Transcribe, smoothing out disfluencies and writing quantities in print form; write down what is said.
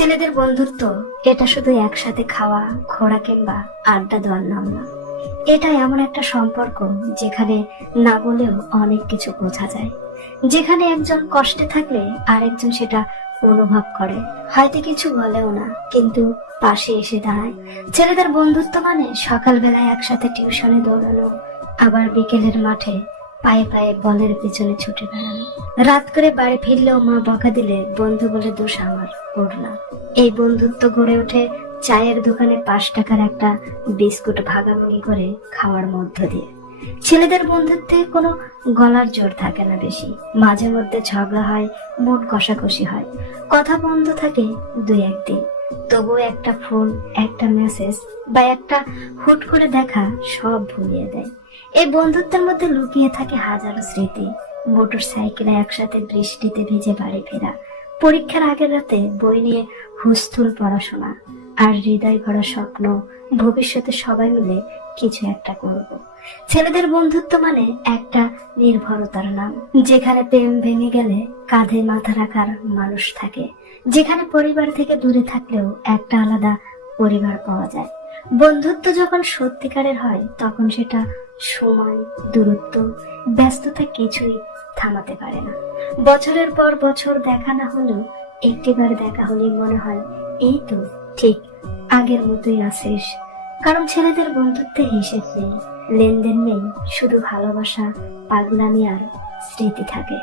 ছেলেদের বন্ধুত্ব এটা শুধু একসাথে খাওয়া, ঘোরা কিংবা আড্ডা দেওয়ার নাম না। এটা এমন একটা সম্পর্ক যেখানে না বলেও অনেক কিছু বোঝা যায়, যেখানে একজন কষ্টে থাকলে আরেকজন সেটা অনুভব করে, হয়তো কিছু বলেও না কিন্তু পাশে এসে দাঁড়ায়। ছেলেদের বন্ধুত্ব মানে সকালবেলায় একসাথে টিউশনে দৌড়ানো, আবার বিকেলের মাঠে পায়ে পায়ে বলের পিছনে ছুটে বেড়ানো, রাত করে বাড়ি ফিরলেও মা বকা দিলে বন্ধু বলে দোষ আমার, ওর না। এই বন্ধুত্ব গড়ে ওঠে চায়ের দোকানে 5 টাকার একটা বিস্কুট ভাগাভাগি করে খাওয়ার মধ্য দিয়ে। ছেলেদের বন্ধুত্বে কোনো গলার জোর থাকে না বেশি, মাঝে মধ্যে ঝগড়া হয়, মন কষাকষি হয়, কথা বন্ধ থাকে 2-1 দিন, তবুও একটা ফোন, একটা মেসেজ বা একটা হুট করে দেখা সব ভুলিয়ে দেয়। এই বন্ধুত্বের মধ্যে লুকিয়ে থাকে হাজারো স্মৃতি, মোটর সাইকেলে একসাথে বৃষ্টিতে ভিজে বাড়ি ফেরা, পরীক্ষার আগের রাতে বই নিয়ে হুস্থুল পড়াশোনা, আর হৃদয় ভরা স্বপ্ন ভবিষ্যতে সবাই মিলে কিছু একটা করব। ছেলেদের বন্ধুত্ব মানে একটা নির্ভরতার নাম, যেখানে প্রেম ভেঙে গেলে কাঁধে মাথা রাখার মানুষ থাকে, যেখানে পরিবার থেকে দূরে থাকলেও একটা আলাদা পরিবার পাওয়া যায়। বন্ধুত্ব যখন সত্যিকারের হয় তখন সেটা সময়, দূরত্ব, ব্যস্ততা কিছুই থামাতে পারে না। বছরের পর বছর দেখা না হলেও একটিবার দেখা হলেই মনে হয় এই তো ঠিক আগের মতোই আছিস। কারণ ছেলেদের বন্ধুত্বে হিসেব নেই, লেনদেন নেই, শুধু ভালোবাসা, পাগলামি আর স্মৃতি থাকে।